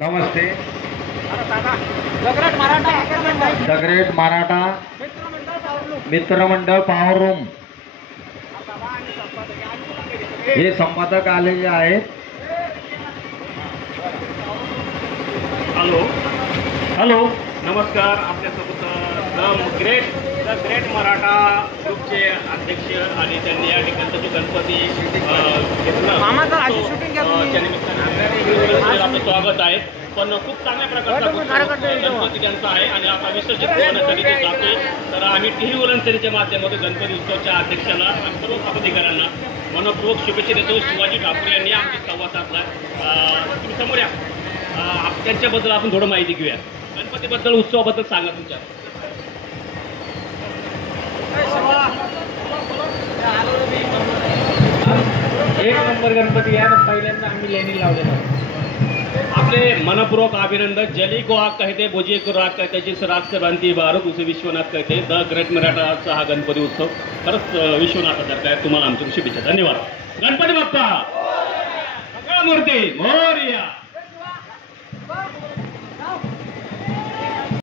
Namaste. The great Maratha मित्रमंडळ power room हे संपादक आलेले आहेत. हॅलो हॅलो नमस्कार. आपल्यासोबत द ग्रेट मराठा ग्रुपचे अध्यक्ष आणि त्यांनी या ठिकाणचा जो गणपती त्या निमित्ताने आपलं स्वागत आहे. पण खूप चांगल्या प्रकारचा गणपती त्यांचा आहे आणि आता विसर्जित होण्यासाठी ते जातोय. तर आम्ही टीव्ही वलनसरीच्या माध्यमातून गणपती उत्सवाच्या अध्यक्षांना आणि सर्व पदाधिकाऱ्यांना मनपूर्वक शुभेच्छा देतो. शिवाजी ठाकरे यांनी आमची संवाद साधला. तुम्ही समोर या. त्यांच्याबद्दल आपण थोडं माहिती घेऊया. गणपतीबद्दल उत्सवाबद्दल सांगा तुमच्या. एक नंबर गणपती आहे. पहिल्यांदा आम्ही लेणी लावलेला आपले मनपूर्वक अभिनंदन. जली को आग कहते बोझे को राग कहते जिस राग से बनती भारत उसे विश्वनाथ कहते. द ग्रेट मराठाचा हा गणपती उत्सव खरंच विश्वनाथासारखा आहे. तुम्हाला आमच्या शुभेच्छा. धन्यवाद. गणपती बाप्पा मूर्ती मोरया.